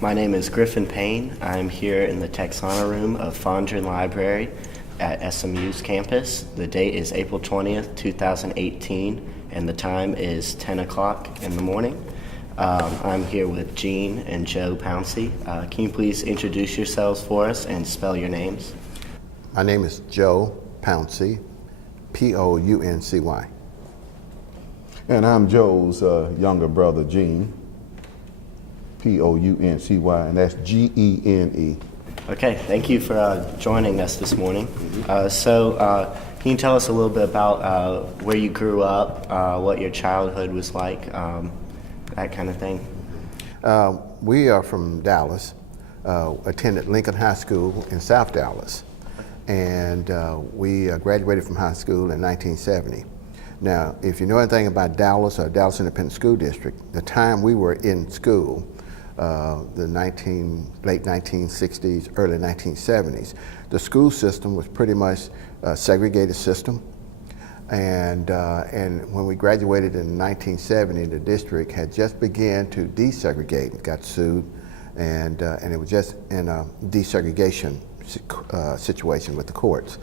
My name is Griffin Payne. I'm here in the Texana room of Fondren Library at SMU's campus. The date is April 20th, 2018, and the time is 10 o'clock in the morning. I'm here with Gene and Joe Pouncy. Can you please introduce yourselves for us and spell your names? My name is Joe Pouncy, Pouncy. And I'm Joe's younger brother, Gene, Pouncy, and that's Gene. Okay, thank you for joining us this morning. Can you tell us a little bit about where you grew up, what your childhood was like, that kind of thing? We are from Dallas, attended Lincoln High School in South Dallas, and we graduated from high school in 1970. Now, if you know anything about Dallas or Dallas Independent School District, the time we were in school, the late 1960s, early 1970s, the school system was pretty much a segregated system. And when we graduated in 1970, the district had just began to desegregate, got sued, and it was just in a desegregation situation with the courts.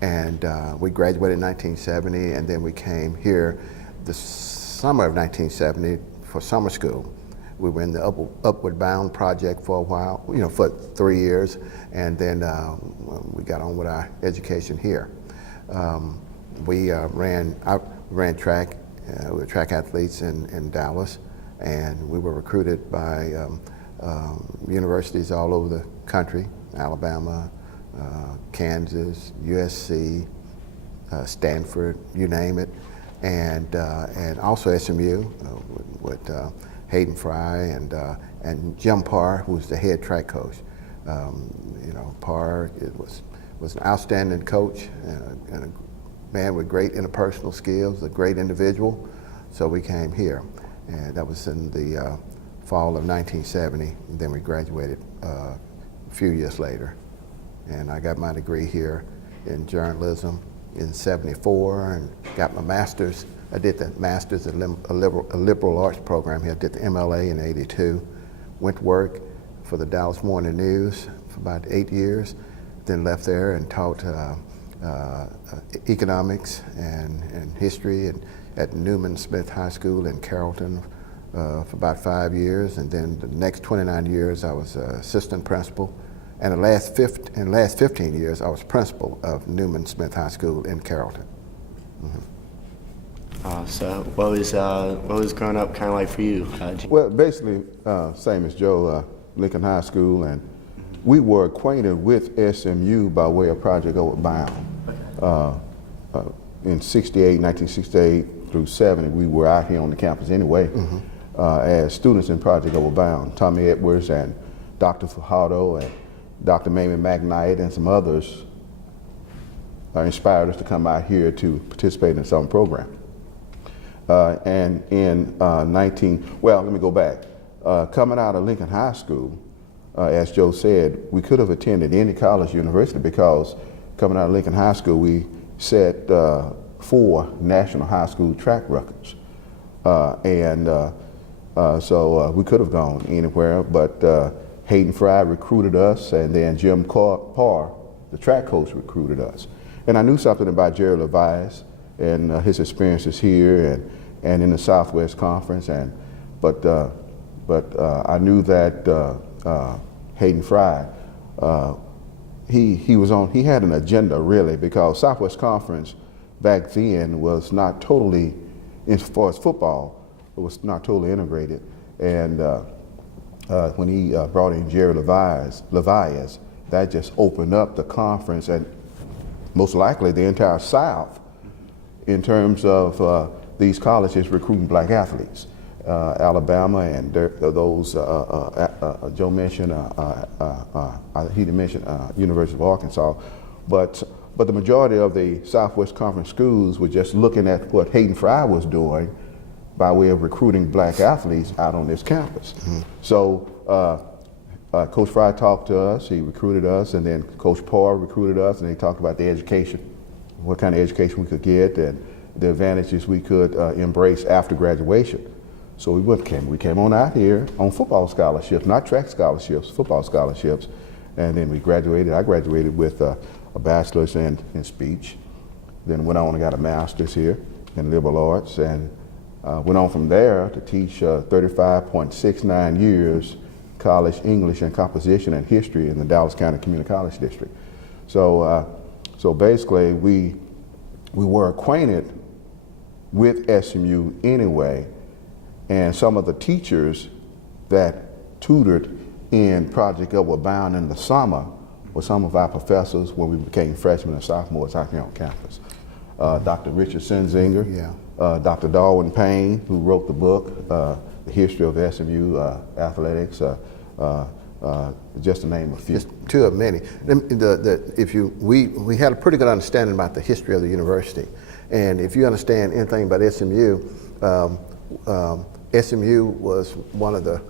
And we graduated in 1970, and then we came here the summer of 1970 for summer school. We were in the Upward Bound project for a while, for 3 years, and then we got on with our education here. I ran track. We were track athletes in Dallas, and we were recruited by universities all over the country: Alabama, Kansas, USC, Stanford, you name it, and also SMU with Hayden Fry and Jim Parr, who was the head track coach. Parr was an outstanding coach and a man with great interpersonal skills, a great individual. So we came here, and that was in the fall of 1970. And then we graduated a few years later, and I got my degree here in journalism in '74 and got my master's. I did the master's in a liberal arts program here. I did the MLA in '82. Went to work for the Dallas Morning News for about 8 years, then left there and taught economics and history at Newman Smith High School in Carrollton for about 5 years, and then the next 29 years I was assistant principal, and the last 15 years I was principal of Newman Smith High School in Carrollton. Mm-hmm. So what was growing up kind of like for you? Well, basically, same as Joe, Lincoln High School, and we were acquainted with SMU by way of Project Outward Bound. In 1968 through 70, we were out here on the campus anyway, as students in Project Outward Bound. Tommy Edwards and Dr. Fajardo and Dr. Mamie McKnight and some others inspired us to come out here to participate in some program. And in let me go back. Coming out of Lincoln High School, as Joe said, we could have attended any college university because coming out of Lincoln High School, we set 4 national high school track records. So we could have gone anywhere, but Hayden Fry recruited us, and then Jim Parr, the track coach, recruited us. And I knew something about Jerry Levi's and his experiences here and in the Southwest Conference, but I knew that Hayden Fry, he had an agenda really, because Southwest Conference back then was not totally, as far as football, it was not totally integrated. And when he brought in Jerry Levi's, that just opened up the conference and most likely the entire South in terms of these colleges recruiting black athletes. Alabama and those Joe mentioned, he didn't mention University of Arkansas, but the majority of the Southwest Conference schools were just looking at what Hayden Fry was doing by way of recruiting black athletes out on this campus. Mm-hmm. So Coach Fry talked to us, he recruited us, and then Coach Parr recruited us, and they talked about the education, what kind of education we could get, and the advantages we could embrace after graduation. So we came on out here on football scholarships, not track scholarships, football scholarships. And then we graduated. I graduated with a bachelor's in speech, then went on and got a master's here in liberal arts, and went on from there to teach 35.69 years college English and composition and history in the Dallas County Community College District. So basically we were acquainted with SMU anyway, and some of the teachers that tutored in Project Upward Bound in the summer were some of our professors when we became freshmen and sophomores out here on campus. Dr. Richard Sinzinger, Yeah. Dr. Griffin Payne, who wrote the book, The History of SMU Athletics, just to name a few. Just two of many. We had a pretty good understanding about the history of the university, and if you understand anything about SMU, SMU was one of the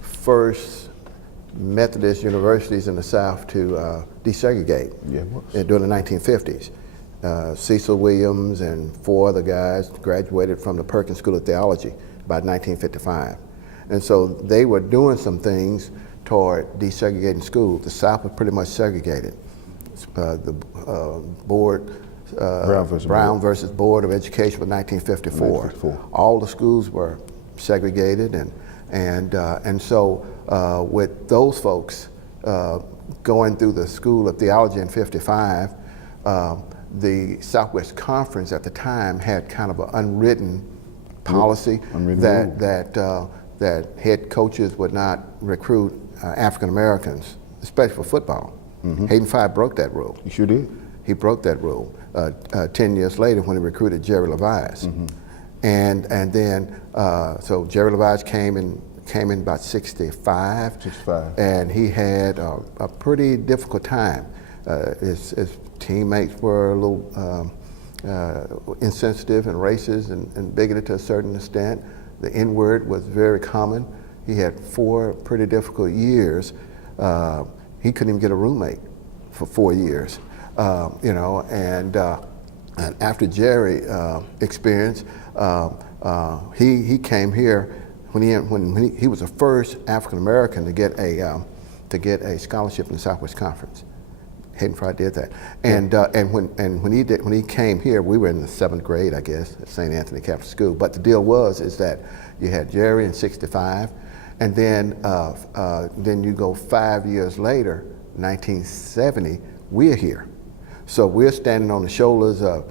first Methodist universities in the South to desegregate. Yeah, it was. During the 1950s. Cecil Williams and four other guys graduated from the Perkins School of Theology about 1955. And so they were doing some things toward desegregating schools. The South was pretty much segregated. The Brown versus Board of Education was 1954. All the schools were segregated, and so with those folks going through the School of Theology in 55, the Southwest Conference at the time had kind of an unwritten policy that head coaches would not recruit African Americans, especially for football. Mm-hmm. Hayden Fry broke that rule. He sure did. He broke that rule 10 years later when he recruited Jerry Levias. Mm-hmm. And then, so Jerry Levias came in about 65. And he had a pretty difficult time. His teammates were a little insensitive and racist and bigoted to a certain extent. The N-word was very common. He had 4 pretty difficult years. He couldn't even get a roommate for 4 years, and after Jerry experience, he came here when he was the first African American to get a scholarship in the Southwest Conference. Hayden Fry did that, and when he came here, we were in the 7th grade, I guess, at St. Anthony Catholic School. But the deal is that you had Jerry in 65, and then you go 5 years later, 1970, we're here. So we're standing on the shoulders of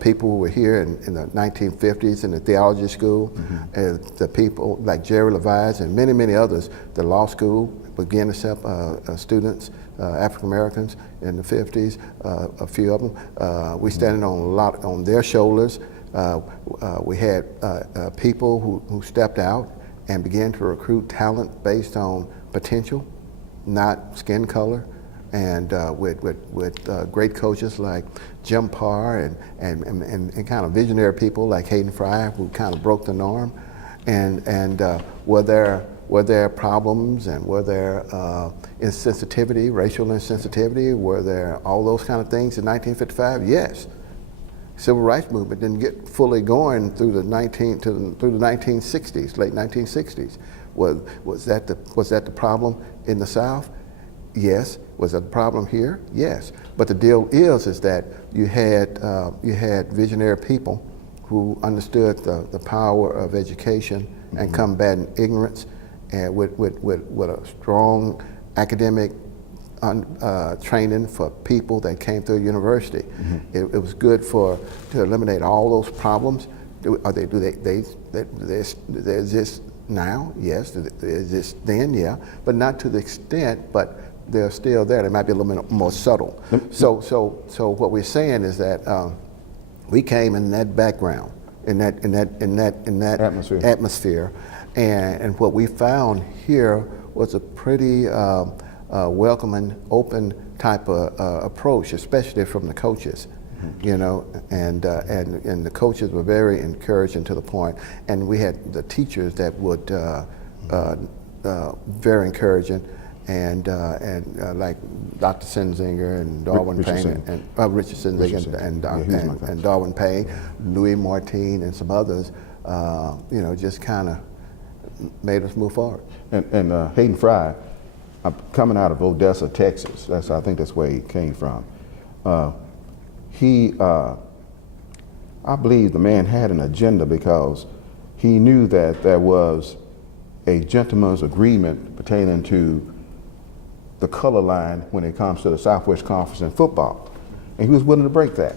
people who were here in the 1950s in the theology school, mm-hmm. and the people like Jerry Levias and many, many others. The law school began to accept students, African Americans in the 50s, a few of them. We standing on their shoulders. We had people who stepped out and began to recruit talent based on potential, not skin color, and with great coaches like Jim Parr and kind of visionary people like Hayden Fry, who kind of broke the norm. And were there problems, and were there insensitivity, racial insensitivity? Were there all those kind of things in 1955? Yes. Civil rights movement didn't get fully going through the 1960s, late 1960s. Was that the problem in the South? Yes. Was that the problem here? Yes. But the deal is that you had visionary people who understood the power of education, mm-hmm. and combating ignorance, and with a strong academic training for people that came through university. Mm-hmm. It was good to eliminate all those problems. Do they exist now? Yes. They exist then? Yeah. But not to the extent. But they're still there. They might be a little bit more subtle. Mm-hmm. So what we're saying is that we came in that background, in that atmosphere, and what we found here was a pretty welcoming, open type of approach, especially from the coaches. Mm-hmm. And the coaches were very encouraging to the point, and we had the teachers that would very encouraging, and like Dr. Sinzinger and Griffin Payne and Richard Sinzinger and Griffin Payne, Louis Martin and some others, just kind of made us move forward. And Hayden Fry, I'm coming out of Odessa, Texas. I think that's where he came from. I believe the man had an agenda because he knew that there was a gentleman's agreement pertaining to the color line when it comes to the Southwest Conference in football. And he was willing to break that.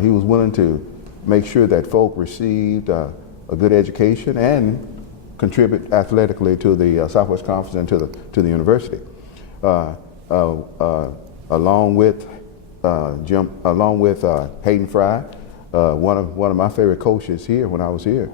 He was willing to make sure that folk received a good education and contribute athletically to the Southwest Conference and to the university. Along with Hayden Fry, one of my favorite coaches here when I was here,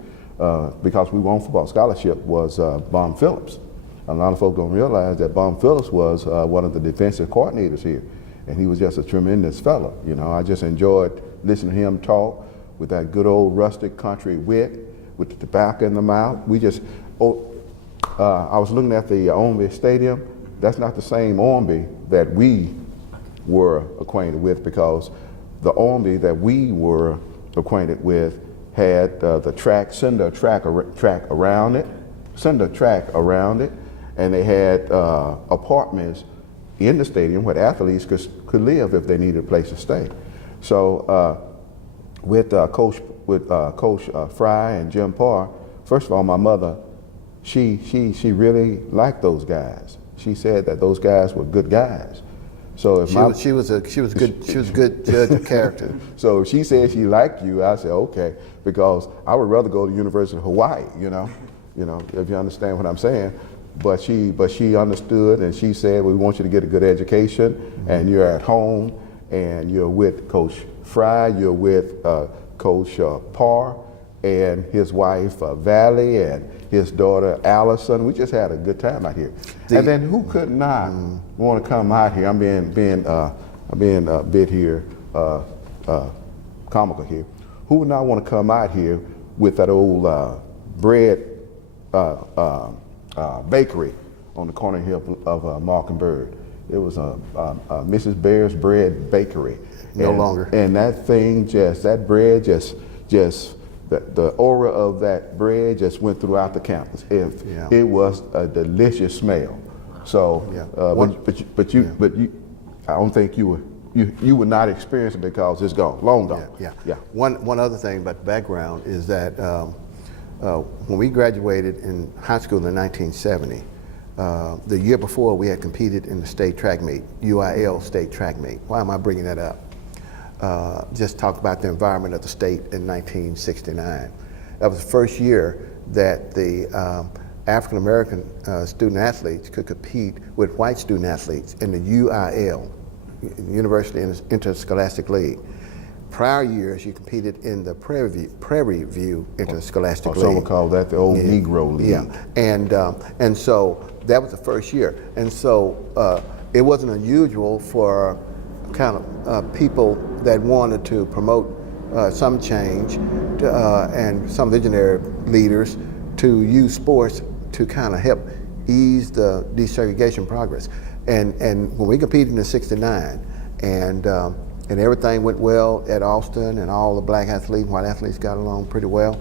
because we won football scholarship, was Baum Phillips. A lot of folks don't realize that Baum Phillips was one of the defensive coordinators here, and he was just a tremendous fellow. You know, I just enjoyed listening to him talk with that good old rustic country wit, with the tobacco in the mouth. I was looking at the Ormby Stadium. That's not the same Ormby that we were acquainted with, because the Ormby that we were acquainted with had the cinder track around it, and they had apartments in the stadium where athletes could live if they needed a place to stay. So with Coach Fry and Jim Parr, first of all, my mother, she really liked those guys. She said that those guys were good guys. So if she was a good judge of character. So if she said she liked you, I said okay, because I would rather go to the University of Hawaii, you know, if you understand what I'm saying. But she understood, and she said, we want you to get a good education, and you're at home, and you're with Coach Fry, you're with Coach Parr, and his wife Valley, and his daughter Allison. We just had a good time out here. And then who could not want to come out here? I'm being a bit here comical here. Who would not want to come out here with that old bread bakery on the corner here of Mark and Bird? It was Mrs. Bear's Bread Bakery. No longer. And that thing that bread the aura of that bread just went throughout the campus. It was a delicious smell. So, but you, I don't think you would not experience it because it's gone, long gone. Yeah. One other thing about the background is that when we graduated in high school in 1970, the year before we had competed in the state track meet, UIL state track meet. Why am I bringing that up? Just talk about the environment of the state in 1969. That was the first year that the African American student athletes could compete with white student athletes in the UIL, University Interscholastic League. Prior years, you competed in the Prairie View Interscholastic League. Some would call that the old Negro League. Yeah, and so that was the first year. And so it wasn't unusual for kind of people that wanted to promote some change and some visionary leaders to use sports to kind of help ease the desegregation progress. And when we competed in '69, and everything went well at Austin, and all the black athletes and white athletes got along pretty well,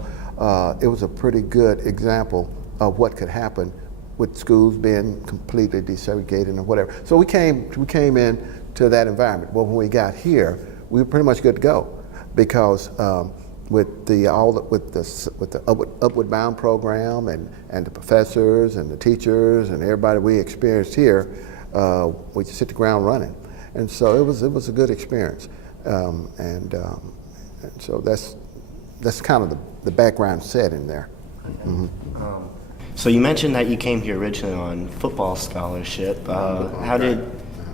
it was a pretty good example of what could happen with schools being completely desegregated or whatever. So we came in to that environment. Well, when we got here, we were pretty much good to go, because with the Upward Bound program and the professors and the teachers and everybody we experienced here, we just hit the ground running, and so it was a good experience, and so that's kind of the background set in there. Mm-hmm. So you mentioned that you came here originally on football scholarship. How did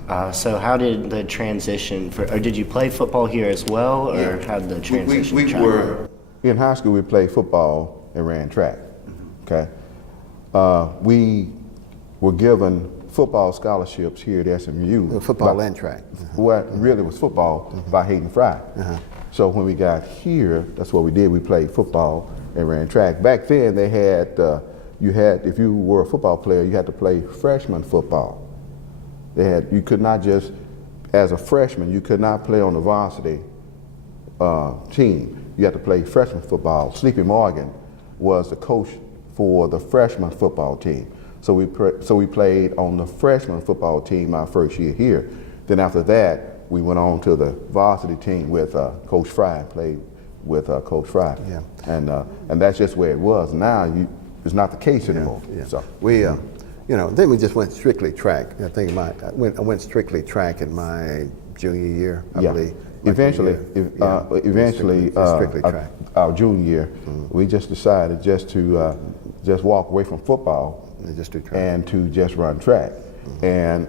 the transition or did you play football here as well, or how did the transition we were in high school? We played football and ran track. Okay, we were given football scholarships here at SMU. Football and track. What really was football by Hayden Fry. So when we got here, that's what we did. We played football and ran track. Back then, they had if you were a football player, you had to play freshman football. You could not just, as a freshman, you could not play on the varsity team. You had to play freshman football. Sleepy Morgan was the coach for the freshman football team. So we played on the freshman football team our first year here. Then after that, we went on to the varsity team with Coach Fry, played with Coach Fry. Yeah. And that's just where it was. Now it's not the case anymore. Yeah. So We, then we just went strictly track. I think I went strictly track in my junior year, I believe. Eventually, strictly track. Our junior year, we just decided just to just walk away from football And just do track. and to just run track, and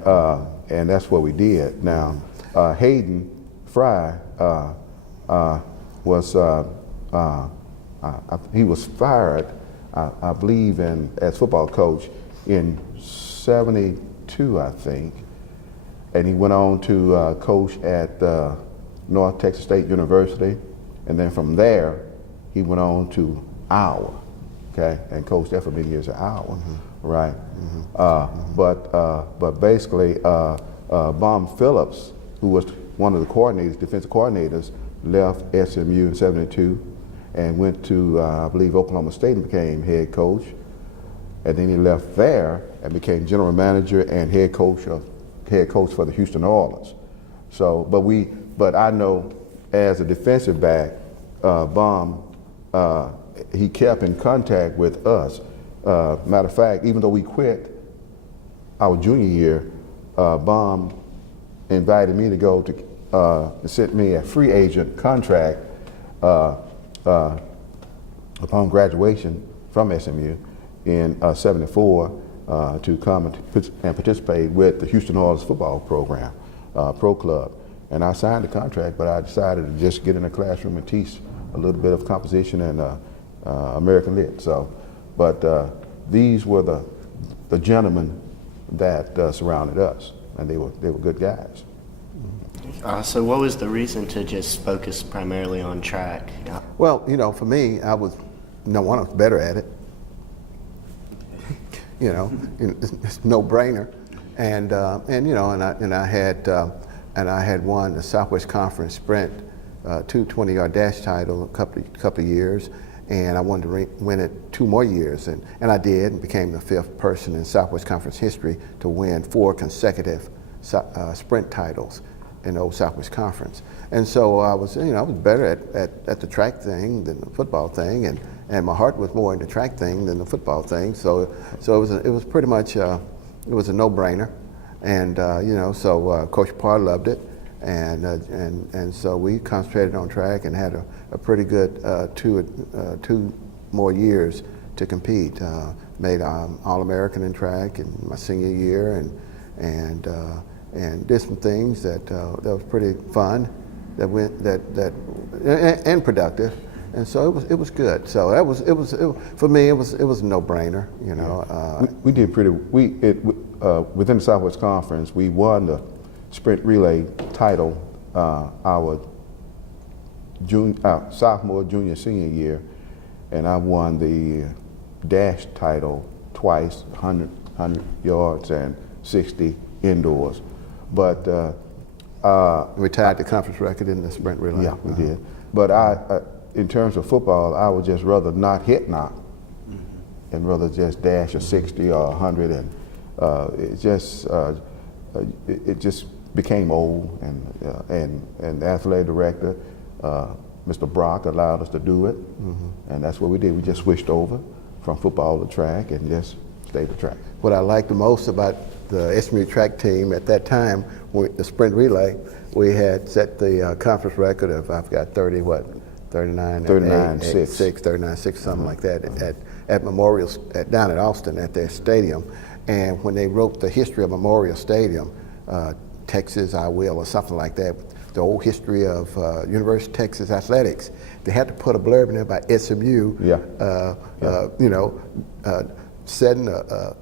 that's what we did. Now, Hayden Fry he was fired, I believe, as football coach in '72, I think, and he went on to coach at North Texas State University, and then from there he went on to Iowa, okay, and coached there for many years at Iowa, right? But basically, Baum Phillips, who was one of the coordinators, defensive coordinators, left SMU in '72 and went to I believe Oklahoma State and became head coach, and then he left there and became general manager and head coach for the Houston Oilers. So, but I know as a defensive back, Baum, he kept in contact with us. Matter of fact, even though we quit our junior year, Baum invited me to go to, sent me a free agent contract upon graduation from SMU in '74 to come and participate with the Houston Oilers football program, pro club. And I signed the contract, but I decided to just get in the classroom and teach a little bit of composition and American Lit. So, but these were the gentlemen that surrounded us, and they were good guys. So what was the reason to just focus primarily on track? Well, for me, I was better at it. It's no brainer, and I had won the Southwest Conference Sprint 220-yard dash title a couple of years, and I wanted to win it 2 more years, and I did, and became the 5th person in Southwest Conference history to win 4 consecutive sprint titles in the old Southwest Conference. And so I was better at the track thing than the football thing, and my heart was more in the track thing than the football thing. So it was pretty much it was a no-brainer, and so Coach Parr loved it, and so we concentrated on track and had a pretty good 2 more years to compete. Made All-American in track in my senior year, and did some things that was pretty fun, and productive, and so it was good. So for me, it was a no-brainer, We did pretty. Within the Southwest Conference, we won the sprint relay title our sophomore, junior, senior year, and I won the dash title twice, 100 yards and 60 indoors. But we tied the conference record in the sprint relay. Yeah, we did. But in terms of football, I would just rather not hit knock, and rather just dash a 60 or 100, and it just became old. And the athletic director, Mr. Brock, allowed us to do it, and that's what we did. We just switched over from football to track and just stayed with track. What I liked the most about the SMU track team at that time, the sprint relay, we had set the conference record of, I forgot, 39.6, something like that, at Memorial, down at Austin at their stadium. And when they wrote the history of Memorial Stadium, Texas, I will, or something like that, the old history of University of Texas athletics, they had to put a blurb in there about SMU, setting a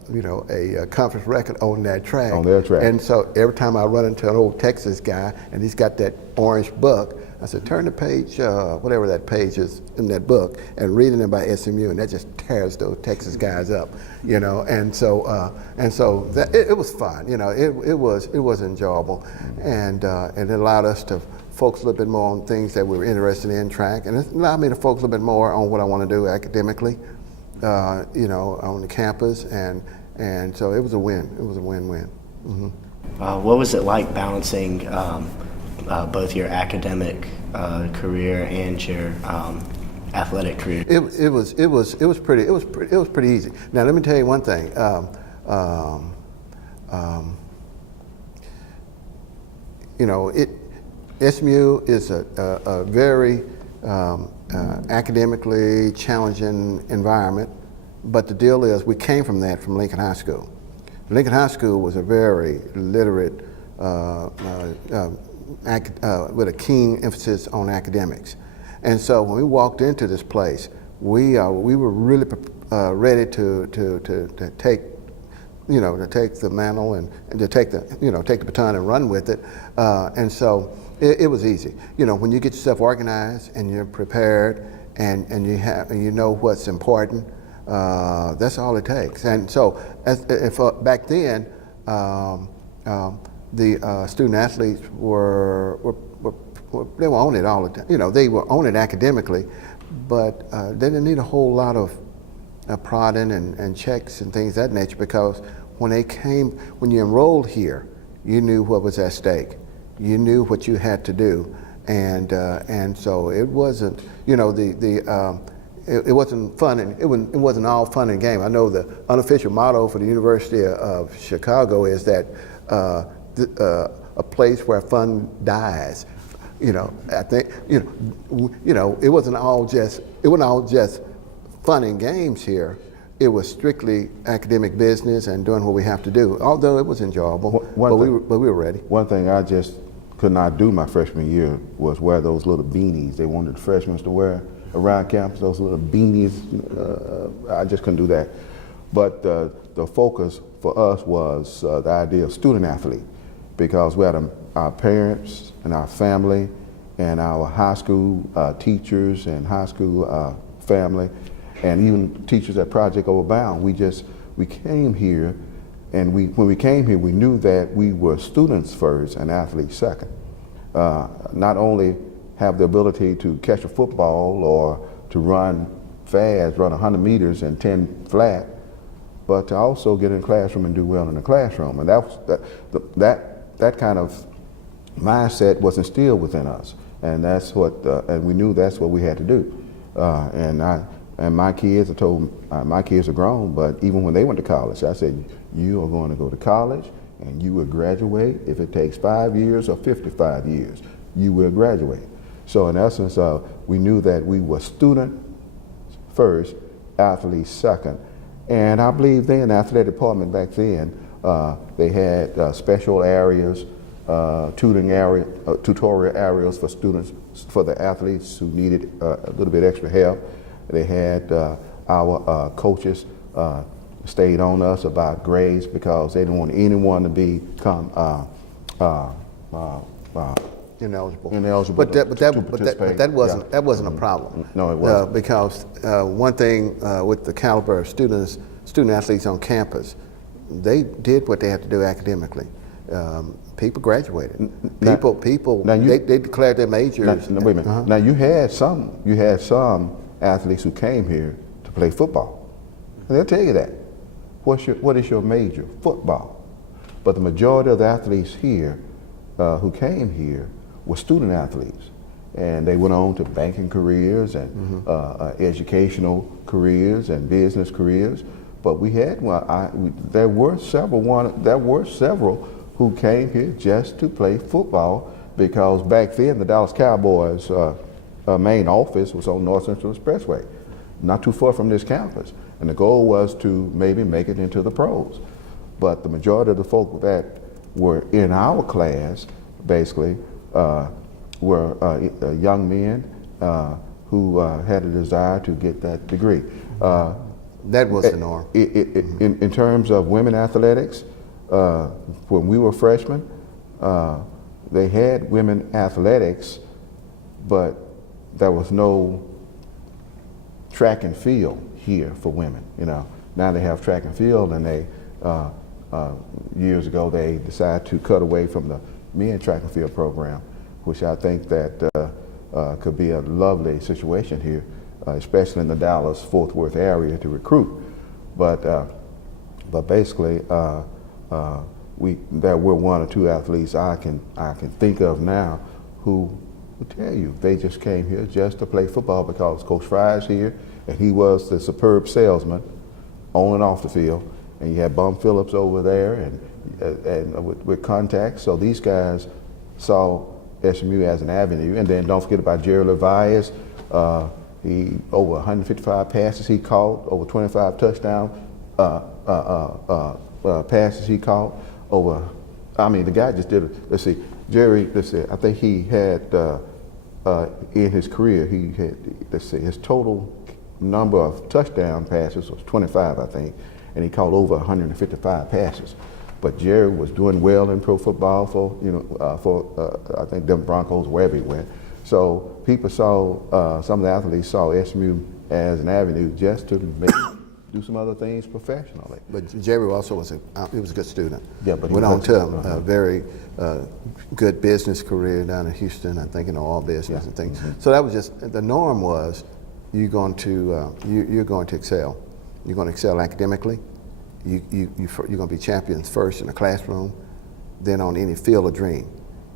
conference record on that track. On their track. And so every time I run into an old Texas guy and he's got that orange book, I said, turn the page, whatever that page is in that book, and read it about SMU, and that just tears those Texas guys up, And so it was fun, It was enjoyable, and it allowed us to focus a little bit more on things that we were interested in track, and it allowed me to focus a little bit more on what I want to do academically. on the campus, and so it was a win. It was a win-win. What was it like balancing both your academic career and your athletic career? It was pretty easy. Now let me tell you one thing. SMU is a very academically challenging environment, but the deal is we came from that from Lincoln High School. Lincoln High School was a very literate, with a keen emphasis on academics. And so when we walked into this place, we were really ready to take the mantle and to take the baton and run with it. And so it was easy. When you get yourself organized and you're prepared and you know what's important, that's all it takes. And so back then, the student athletes were they were on it all the time. They were on it academically, but they didn't need a whole lot of prodding and checks and things of that nature, because when you enrolled here, you knew what was at stake. You knew what you had to do, and so it wasn't, it wasn't fun, and it wasn't all fun and game. I know the unofficial motto for the University of Chicago is that a place where fun dies. I think it wasn't all just fun and games here. It was strictly academic business and doing what we have to do. Although it was enjoyable, but we were ready. One thing I just could not do my freshman year was wear those little beanies they wanted the freshmen to wear around campus. Those little beanies, I just couldn't do that. But the focus for us was the idea of student athlete, because we had our parents and our family and our high school teachers and high school family, and even teachers at Project Overbound. We came here, and when we came here, we knew that we were students first and athletes second. Not only have the ability to catch a football or to run fast, run 100 meters and 10 flat, but to also get in the classroom and do well in the classroom. And that kind of mindset was instilled within us, and that's what, and we knew that's what we had to do. And my kids, I told them, my kids are grown, but even when they went to college, I said, you are going to go to college and you will graduate. If it takes 5 years or 55 years, you will graduate. So in essence, we knew that we were student first, athlete second. And I believe then, after that department back then, they had special areas, tutorial areas for students, for the athletes who needed a little bit extra help. They had our coaches stayed on us about grades, because they didn't want anyone to become ineligible. But that wasn't a problem. No, it wasn't. Because one thing with the caliber of student athletes on campus, they did what they had to do academically. People graduated. They declared their majors. Now, wait a minute. Now you had some athletes who came here to play football. And they'll tell you that. What is your major? Football. But the majority of the athletes here who came here were student athletes, and they went on to banking careers and educational careers and business careers. But we had there were several who came here just to play football, because back then the Dallas Cowboys main office was on North Central Expressway, not too far from this campus, and the goal was to maybe make it into the pros. But the majority of the folk that were in our class basically were young men who had a desire to get that degree. That was the norm. In terms of women athletics, when we were freshmen, they had women athletics, but there was no track and field here for women. Now they have track and field, and they years ago they decided to cut away from the men track and field program, which I think that could be a lovely situation here especially in the Dallas-Fort Worth area, to recruit. But basically, there were one or two athletes I can think of now who will tell you they just came here just to play football because Coach Fry's here, and he was the superb salesman on and off the field. And you had Bum Phillips over there, and with contacts. So these guys saw SMU as an avenue. And then don't forget about Jerry Levias. He over 155 passes he caught, over 25 touchdown passes he caught. The guy just did it. Let's see, Jerry. I think he had in his career his total number of touchdown passes was 25, I think, and he caught over 155 passes. But Jerry was doing well in pro football for I think them Broncos, wherever he went. So people saw, some of the athletes saw SMU as an avenue just to do some other things professionally. But Jerry also was a good student. Yeah, but he went on to a very good business career down in Houston, I think in oil business and things. So that was just, the norm was you're going to excel. You're going to excel academically. You're going to be champions first in the classroom, then on any field of dream.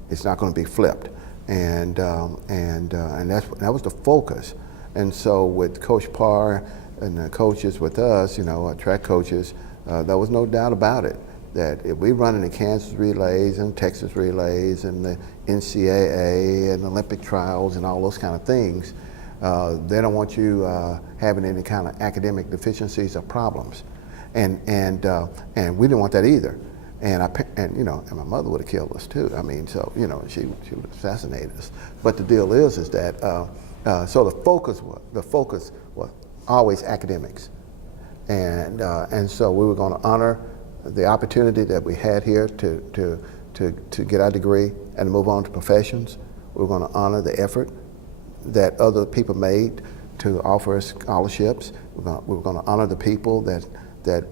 It's not going to be flipped. And that was the focus. And so with Coach Parr and the coaches with us, our track coaches, there was no doubt about it that if we run in the Kansas relays and Texas relays and the NCAA and Olympic trials and all those kind of things, they don't want you having any kind of academic deficiencies or problems, and we didn't want that either. And my mother would have killed us too. I mean, so she would have assassinated us. But the deal is that so the focus was always academics, and so we were going to honor the opportunity that we had here to get our degree and move on to professions. We were going to honor the effort that other people made to offer us scholarships. We were going to honor the people that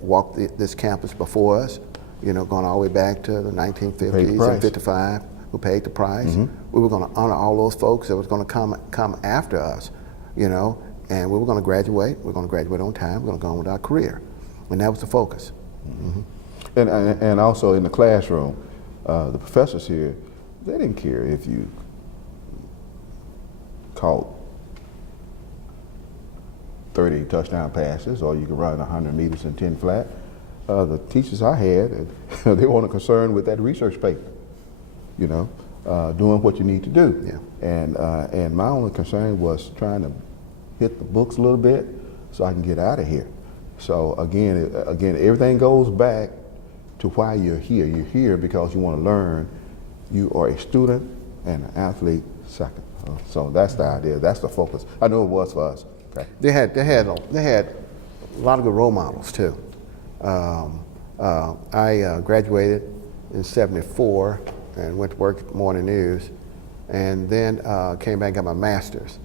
walked this campus before us, going all the way back to the 1950s and 55, who paid the price. Mm-hmm. We were going to honor all those folks that was going to come after us, and we were going to graduate. We were going to graduate on time. We were going to go on with our career, and that was the focus. Mm-hmm. And also in the classroom, the professors here, they didn't care if you caught 30 touchdown passes or you could run 100 meters in 10 flat. The teachers I had, they weren't concerned with that research paper, doing what you need to do. Yeah. And my only concern was trying to hit the books a little bit so I can get out of here. So again, everything goes back to why you're here. You're here because you want to learn. You are a student and an athlete second. So that's the idea. That's the focus. I know it was for us. Okay. They had a lot of good role models too. I graduated in '74 and went to work at Morning News, and then came back and got my master's,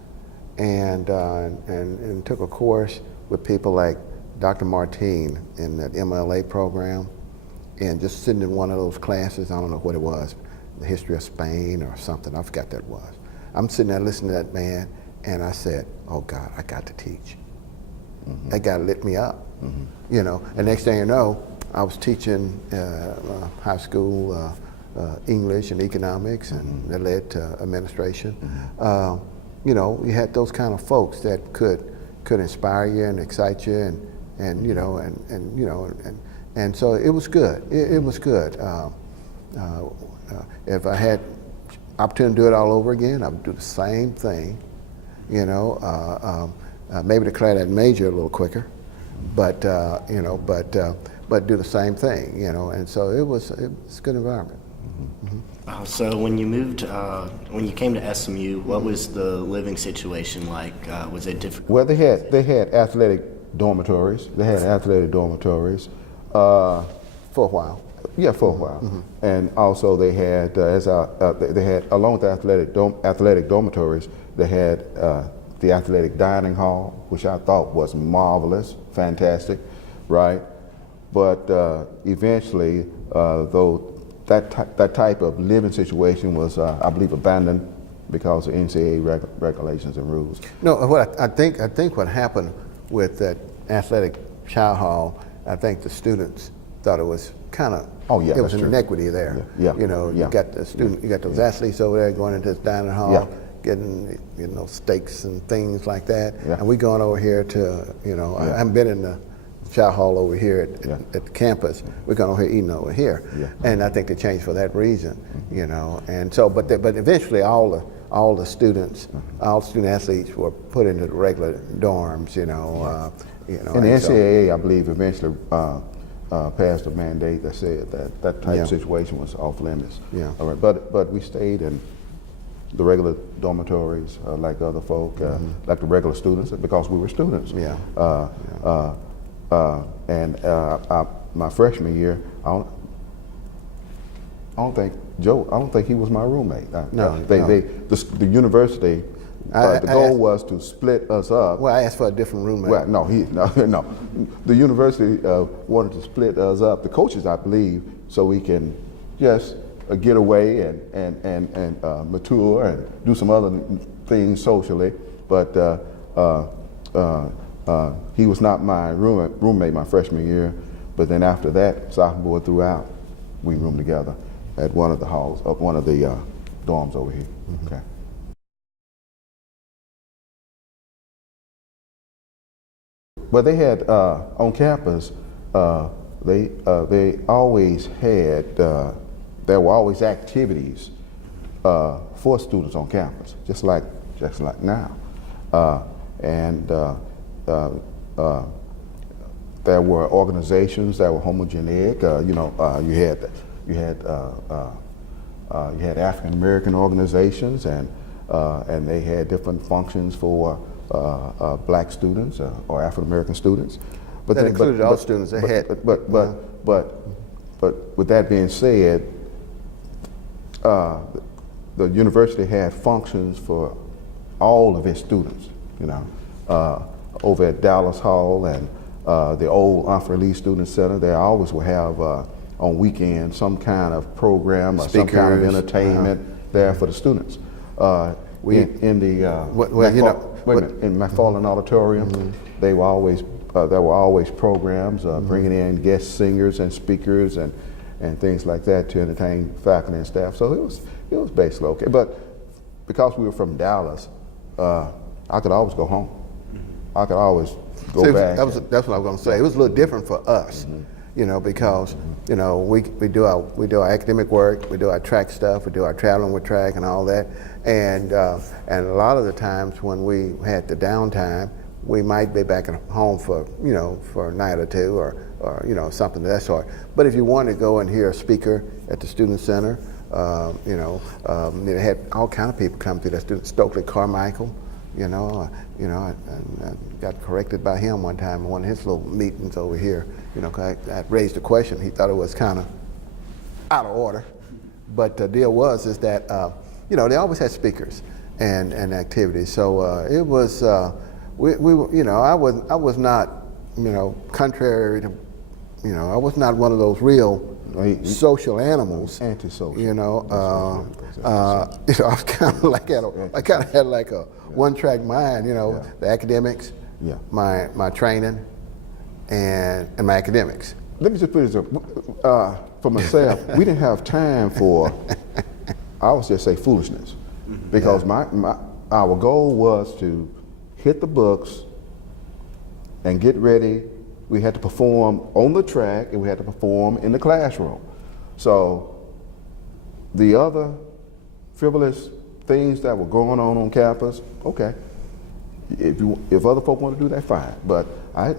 and took a course with people like Dr. Martine in that MLA program, and just sitting in one of those classes, I don't know what it was, the history of Spain or something, I forgot that it was. I'm sitting there listening to that man, and I said, oh God, I got to teach. Mm-hmm. That guy lit me up. Mm-hmm. And next thing you know, I was teaching high school English and economics, and that led to administration. Mm-hmm. You had those kind of folks that could inspire you and excite you, and so it was good. It was good. If I had opportunity to do it all over again, I would do the same thing. Maybe declare that major a little quicker, but do the same thing. And so it's a good environment. Mm-hmm. So when you came to SMU, what was the living situation like? Was it difficult? Well, they had athletic dormitories. For a while. Yeah, for a while. Mm-hmm. And also they had, along with the athletic dormitories, they had the athletic dining hall, which I thought was marvelous, fantastic, right? But eventually, though that type of living situation was, I believe, abandoned because of NCAA regulations and rules. No, what I think what happened with that athletic chow hall, I think the students thought it was kind of, it was an inequity there. Yeah. You know, you got the student, you got those athletes over there going into this dining hall, getting, you know, steaks and things like that. And we going over here to, you know, I haven't been in the chow hall over here at the campus. We're going over here eating over here. And I think they changed for that reason, you know. And so, but eventually all the students, all student athletes were put into the regular dorms, you know. And the NCAA, I believe, eventually passed a mandate that said that type of situation was off limits. All right, but we stayed in the regular dormitories like other folk, like the regular students, because we were students. My freshman year, I don't think he was my roommate. The university. The goal was to split us up. Well, I asked for a different roommate. Well, no. The university wanted to split us up. The coaches, I believe, so we can just get away and mature and do some other things socially. But he was not my roommate my freshman year. But then after that, sophomore throughout, we roomed together at one of the halls, one of the dorms over here. Okay. But they had on campus. They always had. There were always activities for students on campus, just like now. There were organizations that were homogeneic. You had African American organizations, and they had different functions for black students or African American students. But that included all students. But with that being said, the university had functions for all of its students. You know, over at Dallas Hall and the old Humphrey Lee Student Center, they always will have on weekends some kind of program or some kind of entertainment there for the students. In McFarland Auditorium, there were always programs bringing in guest singers and speakers and things like that to entertain faculty and staff. So it was basically okay. But because we were from Dallas, I could always go home. I could always go back. That's what I was going to say. It was a little different for us, you know, because you know we do our academic work, we do our track stuff, we do our traveling with track and all that, and a lot of the times when we had the downtime, we might be back at home for a night or two or you know, something of that sort. But if you wanted to go and hear a speaker at the student center, they had all kind of people come through that student. Stokely Carmichael, I got corrected by him one time in one of his little meetings over here. You know, 'cause I raised a question. He thought it was kind of out of order, but the deal is that they always had speakers and activities. So it was we I was not contrary to I was not one of those real social animals. Antisocial. I was kind of like I kind of had like a one-track mind. The academics, my training, and my academics. Let me just put it for myself. We didn't have time for, I would just say, foolishness, because our goal was to hit the books and get ready. We had to perform on the track and we had to perform in the classroom. So the other frivolous things that were going on campus, okay. If other folk want to do that, fine. But I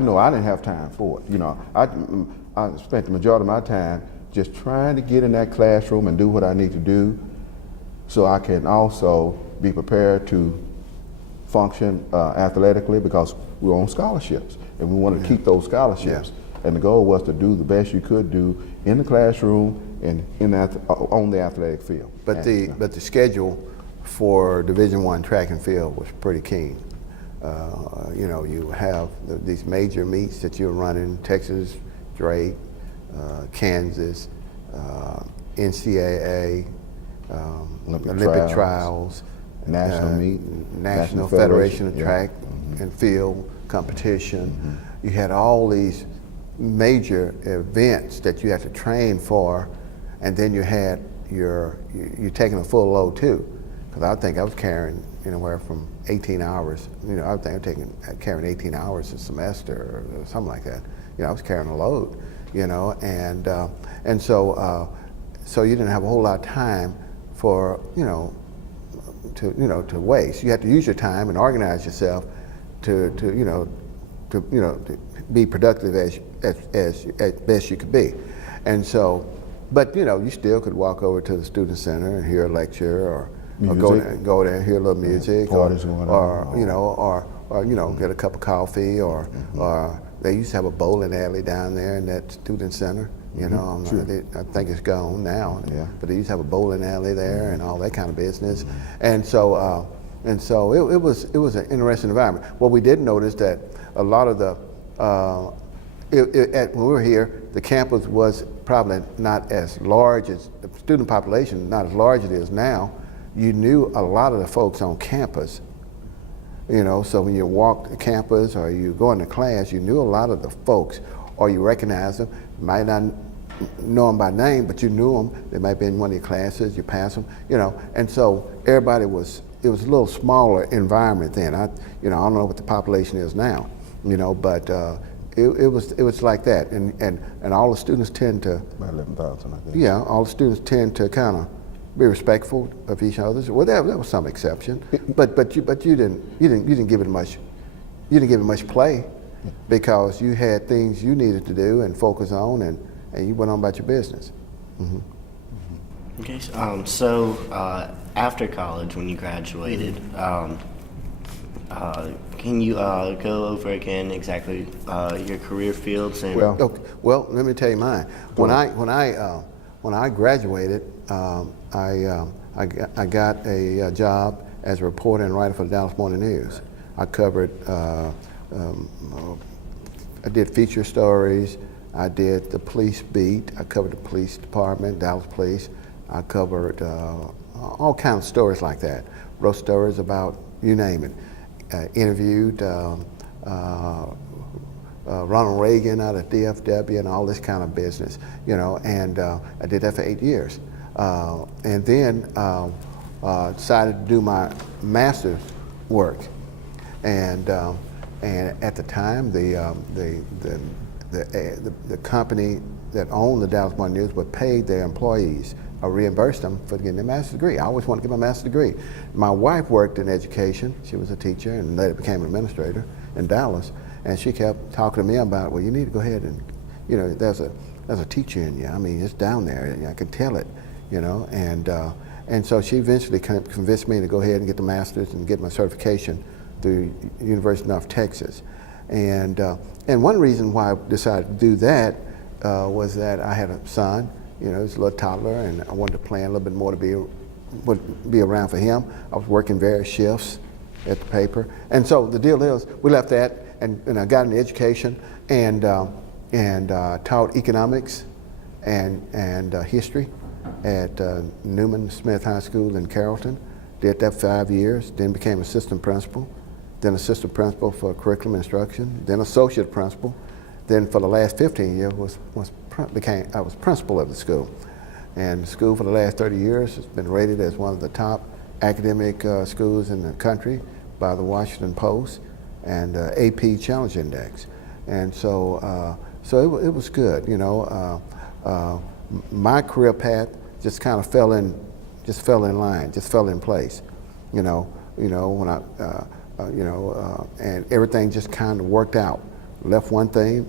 know I didn't have time for it. I spent the majority of my time just trying to get in that classroom and do what I need to do, so I can also be prepared to function athletically, because we were on scholarships and we wanted to keep those scholarships. And the goal was to do the best you could do in the classroom and on the athletic field. But the schedule for Division I track and field was pretty keen. You have these major meets that you're running: Texas, Drake, Kansas, NCAA, Olympic trials, national meet, National Federation of Track and Field competition. You had all these major events that you had to train for, and then you had you're taking a full load too. Because I think I was carrying anywhere from 18 hours. I think I'm carrying 18 hours a semester or something like that. I was carrying a load. And so you didn't have a whole lot of time for to waste. You had to use your time and organize yourself to be productive as best you could be. And so, but you still could walk over to the student center and hear a lecture, or go there and hear a little music, or get a cup of coffee, or they used to have a bowling alley down there in that student center. I think it's gone now, but they used to have a bowling alley there and all that kind of business. And so it was an interesting environment. What we did notice that a lot of the when we were here, the campus was probably not as large as the student population, not as large as it is now. You knew a lot of the folks on campus. So when you walked the campus or you go into class, you knew a lot of the folks, or you recognized them. Might not know them by name, but you knew them. They might be in one of your classes. You pass them, And so everybody was. It was a little smaller environment then. I don't know what the population is now, but it was like that. And all the students tend to. About 11,000, I think. Yeah, all the students tend to kind of be respectful of each other. Well, there was some exception, but you didn't give it much. You didn't give it much play, because you had things you needed to do and focus on, and you went on about your business. Okay. So after college, when you graduated, can you go over again exactly your career fields? And well, let me tell you mine. When I graduated, I got a job as a reporter and writer for the Dallas Morning News. I covered. I did feature stories. I did the police beat. I covered the police department, Dallas Police. I covered all kinds of stories like that. Wrote stories about you name it. Interviewed Ronald Reagan out of DFW and all this kind of business, and I did that for 8 years. And then decided to do my master's work. And at the time, the company that owned the Dallas Morning News would pay their employees or reimburse them for getting their master's degree. I always wanted to get my master's degree. My wife worked in education. She was a teacher and later became an administrator in Dallas. And she kept talking to me about, well, you need to go ahead and, there's a teacher in you. I mean, it's down there. I can tell it, And so she eventually convinced me to go ahead and get the master's and get my certification through University of North Texas. And one reason why I decided to do that was that I had a son, he was a little toddler, and I wanted to plan a little bit more to be around for him. I was working various shifts at the paper. And so the deal is, we left that, and I got into education and taught economics and history at Newman Smith High School in Carrollton. Did that 5 years, then became assistant principal, then assistant principal for curriculum instruction, then associate principal. Then for the last 15 years I was principal of the school. And the school for the last 30 years has been rated as one of the top academic schools in the country by the Washington Post and AP Challenge Index. And so it was good, my career path just kind of fell in line, just fell in place, when I, and everything just kind of worked out. Left one thing,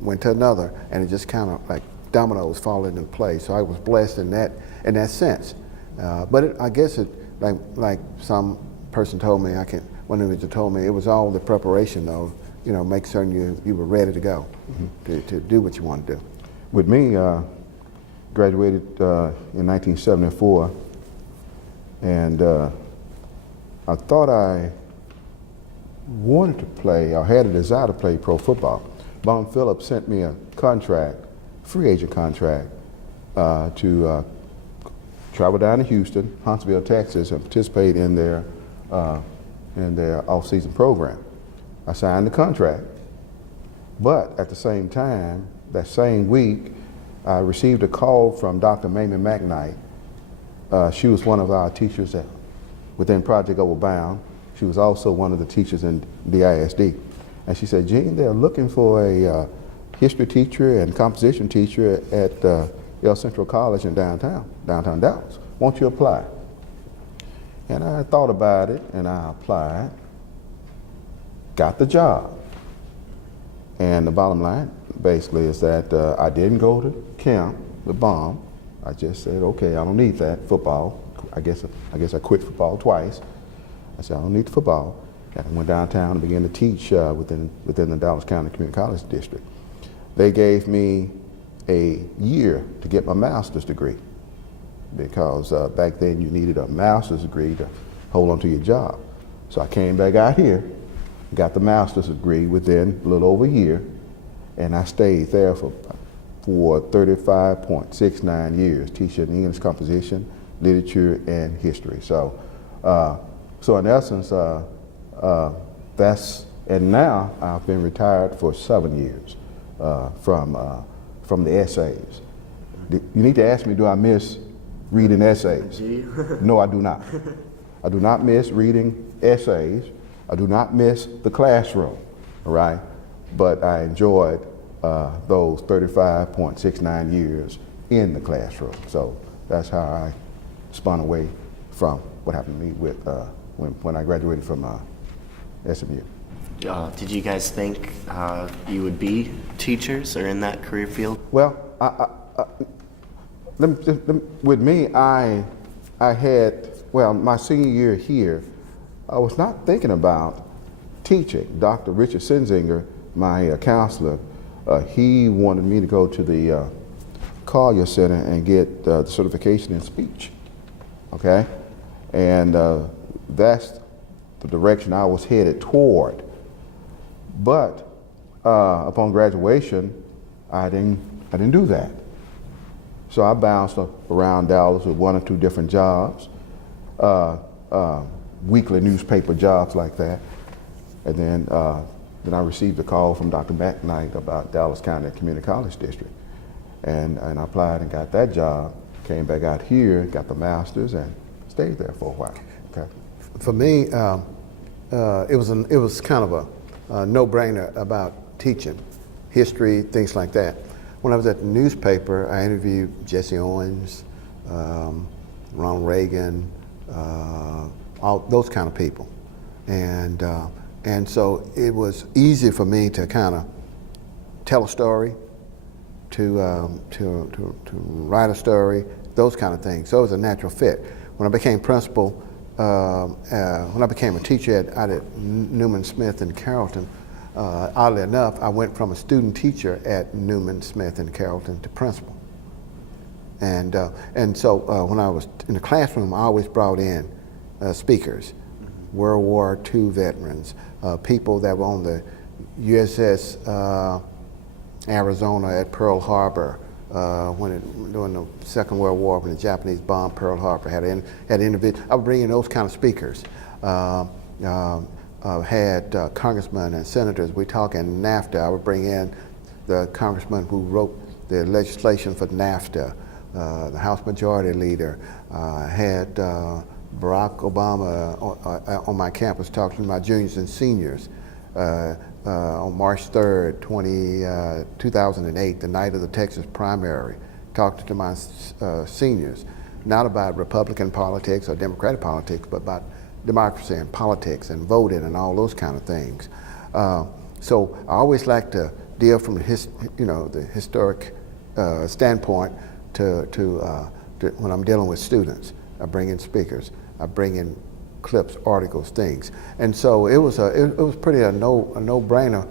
went to another, and it just kind of like dominoes falling into place. So I was blessed in that sense. But I guess it, like some person told me, one individual told me, it was all the preparation though, make certain you were ready to go to do what you want to do. With me, graduated in 1974, and I thought I wanted to play, or had a desire to play pro football. Bone Phillips sent me a contract, free agent contract, to travel down to Houston, Huntsville, Texas, and participate in their off-season program. I signed the contract, but at the same time, that same week, I received a call from Dr. Mamie McKnight. She was one of our teachers within Project Overbound. She was also one of the teachers in DISD. And she said, Gene, they're looking for a history teacher and composition teacher at El Central College in downtown Dallas. Won't you apply? And I thought about it, and I applied, got the job. And the bottom line, basically, is that I didn't go to camp with bomb. I just said, okay, I don't need that football. I guess I quit football twice. I said, I don't need the football. And I went downtown and began to teach within the Dallas County Community College District. They gave me a year to get my master's degree, because back then you needed a master's degree to hold on to your job. So I came back out here, got the master's degree within a little over a year, and I stayed there for 35.69 years, teaching English composition, literature, and history. So, so in essence, and now I've been retired for 7 years from the essays. You need to ask me, do I miss reading essays? No, I do not. I do not miss reading essays. I do not miss the classroom, all right? But I enjoyed those 35.69 years in the classroom. So that's how I spun away from what happened to me with when I graduated from SMU. Did you guys think you would be teachers or in that career field? Well, with me, I had, my senior year here, I was not thinking about teaching. Dr. Richard Senzinger, my counselor, he wanted me to go to the Collier Center and get the certification in speech, okay? And that's the direction I was headed toward. But upon graduation, I didn't do that. So I bounced around Dallas with 1 or 2 different jobs, weekly newspaper jobs like that. And then I received a call from Dr. McKnight about Dallas County Community College District. And I applied and got that job, came back out here, got the master's, and stayed there for a while. Okay. For me, it was kind of a no-brainer about teaching, history, things like that. When I was at the newspaper, I interviewed Jesse Owens, Ronald Reagan, all those kind of people, and so it was easy for me to kind of tell a story, to write a story, those kind of things. So it was a natural fit. When I became principal, when I became a teacher out at Newman Smith in Carrollton, oddly enough, I went from a student teacher at Newman Smith in Carrollton to principal. And so when I was in the classroom, I always brought in speakers, World War II veterans, people that were on the USS Arizona at Pearl Harbor during the Second World War, when the Japanese bombed Pearl Harbor. Had individuals. I would bring in those kind of speakers. Had congressmen and senators. We talking NAFTA. I would bring in the congressman who wrote the legislation for NAFTA, the House Majority Leader. Had Barack Obama on my campus talking to my juniors and seniors. On March 3rd, 2008, the night of the Texas primary, talked to my seniors, not about Republican politics or Democratic politics, but about democracy and politics and voting and all those kind of things. So I always like to deal from the historic standpoint to when I'm dealing with students. I bring in speakers. I bring in clips, articles, things, and so it was pretty a no-brainer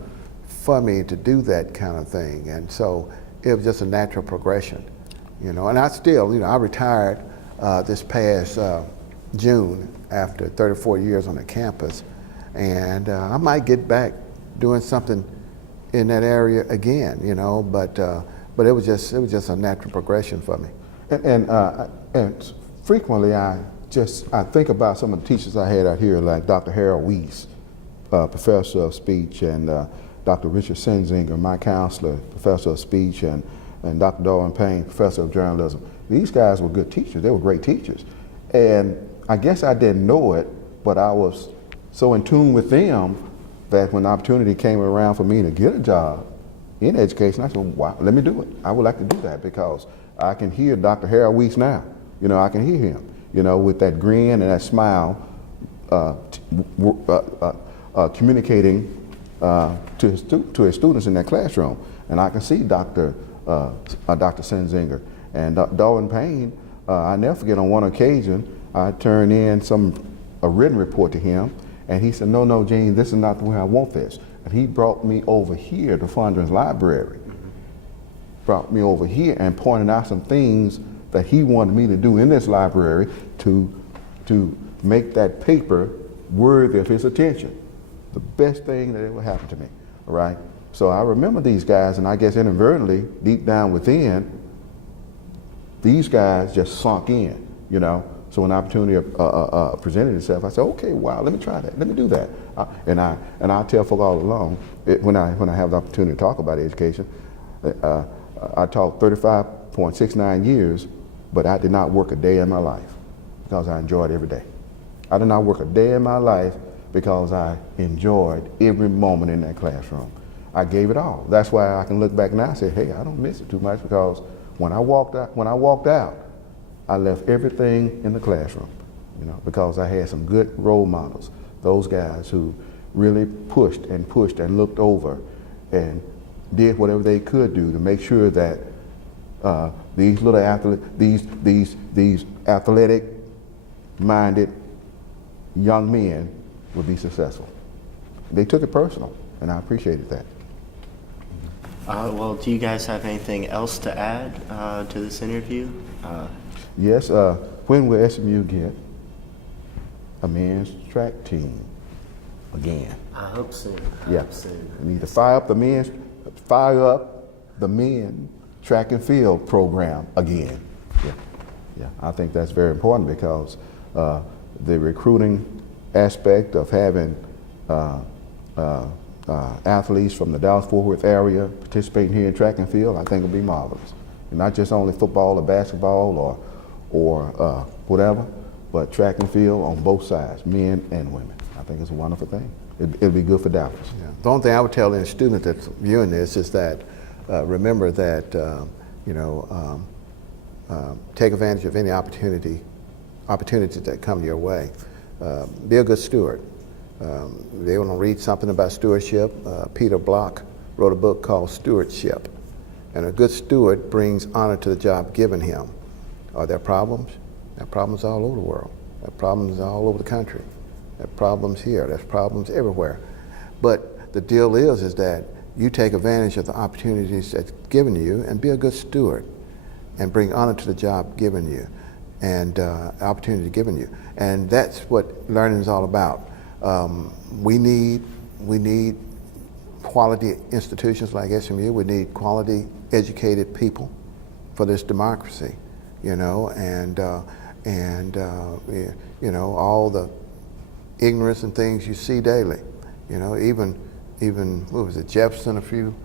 for me to do that kind of thing, and so it was just a natural progression, And I still, I retired this past June after 34 years on the campus, and I might get back doing something in that area again, but it was just a natural progression for me. And frequently I think about some of the teachers I had out here, like Dr. Harold Weiss, professor of speech, and Dr. Richard Senzinger, my counselor, professor of speech, and Dr. Griffin Payne, professor of journalism. These guys were good teachers. They were great teachers. And I guess I didn't know it, but I was so in tune with them that when the opportunity came around for me to get a job in education, I said, wow, let me do it. I would like to do that because I can hear Dr. Harold Weiss now. You know, I can hear him, you know, with that grin and that smile, communicating to his students in that classroom. And I can see Dr. Senzinger and Griffin Payne. I never forget, on one occasion, I turned in a written report to him, and he said, no, Gene, this is not the way I want this. And he brought me over here to Fondren's library, brought me over here and pointed out some things that he wanted me to do in this library to make that paper worthy of his attention. The best thing that ever happened to me, all right? So I remember these guys, and I guess inadvertently, deep down within, these guys just sunk in, you know? So when the opportunity presented itself, I said, okay, wow, let me try that, let me do that. And I tell folk all along, when I have the opportunity to talk about education, I taught 35.69 years, but I did not work a day in my life because I enjoyed every day. I did not work a day in my life because I enjoyed every moment in that classroom. I gave it all. That's why I can look back now and say, hey, I don't miss it too much, because when I walked out, I left everything in the classroom, you know, because I had some good role models, those guys who really pushed and looked over and did whatever they could do to make sure that these little these athletic-minded young men would be successful. They took it personal, and I appreciated that. Well, do you guys have anything else to add to this interview? Yes, when will SMU get a men's track team again? I hope soon. I hope soon. We need to fire up the men track and field program again. Yeah. I think that's very important because the recruiting aspect of having athletes from the Dallas-Fort Worth area participating here in track and field, I think will be marvelous. And not just only football or basketball or whatever, but track and field on both sides, men and women. I think it's a wonderful thing. It'll be good for Dallas. Yeah. The only thing I would tell any student that's viewing this is that remember that take advantage of any opportunities that come your way. Be a good steward. They want to read something about stewardship. Peter Block wrote a book called Stewardship. And a good steward brings honor to the job given him. Are there problems? There are problems all over the world. There are problems all over the country. There are problems here. There's problems everywhere. But the deal is that you take advantage of the opportunities that's given you and be a good steward and bring honor to the job given you and opportunity given you. And that's what learning is all about. We need quality institutions like SMU. We need quality educated people for this democracy, you know, and all the ignorance and things you see daily, you know, even what was it, Jefferson a few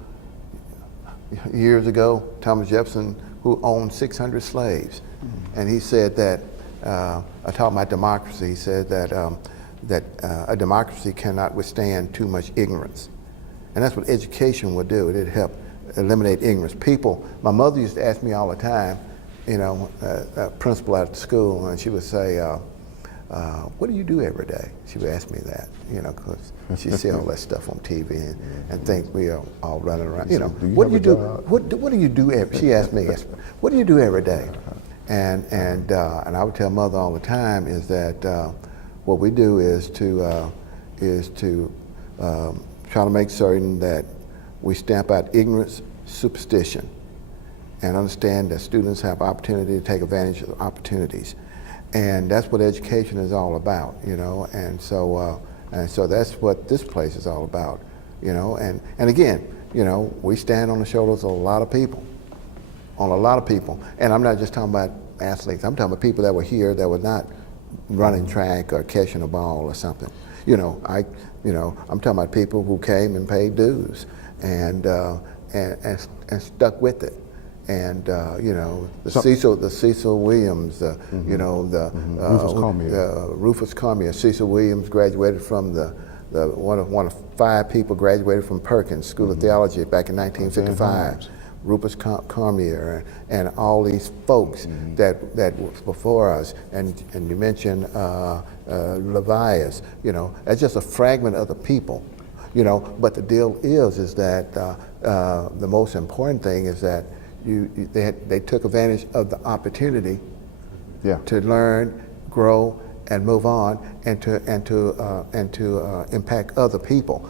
years ago, Thomas Jefferson, who owned 600 slaves, and he said that talking about democracy, he said that a democracy cannot withstand too much ignorance. And that's what education will do. It'll help eliminate ignorance. People, my mother used to ask me all the time, you know, a principal at the school, and she would say, what do you do every day? She would ask me that, you know, because she see all that stuff on TV and think we are all running around. You know, what do you do? What do you do every? She asked me, what do you do every day? And I would tell mother all the time is that what we do is to try to make certain that we stamp out ignorance, superstition, and understand that students have opportunity to take advantage of opportunities. And that's what education is all about, you know, and so that's what this place is all about, you know, and again, you know, we stand on the shoulders of a lot of people, on a lot of people. And I'm not just talking about athletes. I'm talking about people that were here that were not running track or catching a ball or something. I'm talking about people who came and paid dues and stuck with it. And the Cecil Williams, Rufus Cormier. Cecil Williams graduated from one of 5 people graduated from Perkins School of Theology back in 1955. Rufus Cormier and all these folks that was before us, and you mentioned Levias. That's just a fragment of the people. But the deal is that the most important thing is that they took advantage of the opportunity to learn, grow, and move on, and to impact other people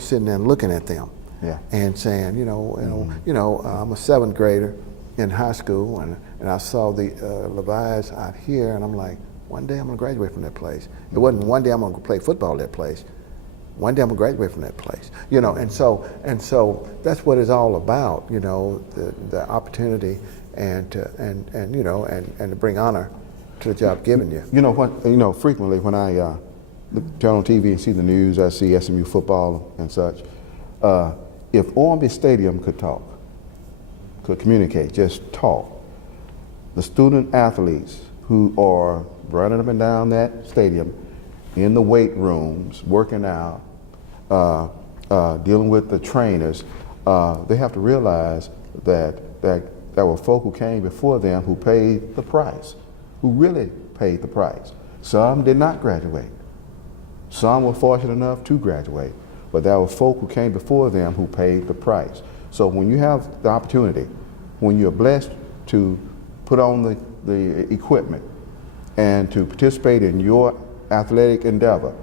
sitting there and looking at them, and saying, I'm a 7th grader in high school, and I saw the Levi's out here, and I'm like, one day I'm going to graduate from that place. It wasn't one day I'm going to play football at that place. One day I'm gonna graduate from that place, and so that's what it's all about, the opportunity and to bring honor to the job given you. Frequently when I turn on TV and see the news, I see SMU football and such. If Ormby Stadium could talk, could communicate, just talk, the student athletes who are running up and down that stadium, in the weight rooms, working out, dealing with the trainers, they have to realize that there were folk who came before them who paid the price, who really paid the price. Some did not graduate. Some were fortunate enough to graduate, but there were folk who came before them who paid the price. So when you have the opportunity, when you're blessed to put on the equipment and to participate in your athletic endeavor,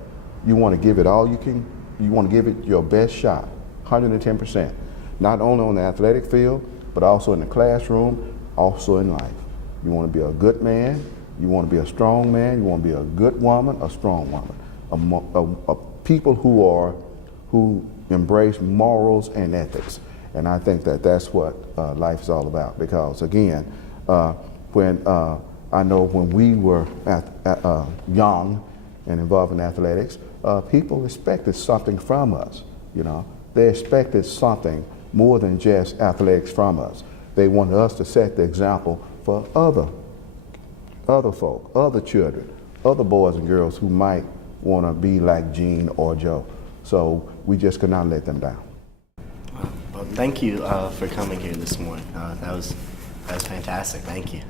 you want to give it all you can. You want to give it your best shot, 110%. Not only on the athletic field, but also in the classroom, also in life. You want to be a good man. You want to be a strong man. You want to be a good woman, a strong woman. A people who embrace morals and ethics. And I think that's what life is all about. Because again, I know when we were young and involved in athletics, people expected something from us. They expected something more than just athletics from us. They wanted us to set the example for other folk, other children, other boys and girls who might want to be like Gene or Joe. So we just could not let them down. Well, thank you for coming here this morning. That was fantastic. Thank you.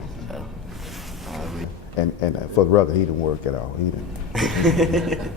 And for the brother, he didn't work at all. He didn't.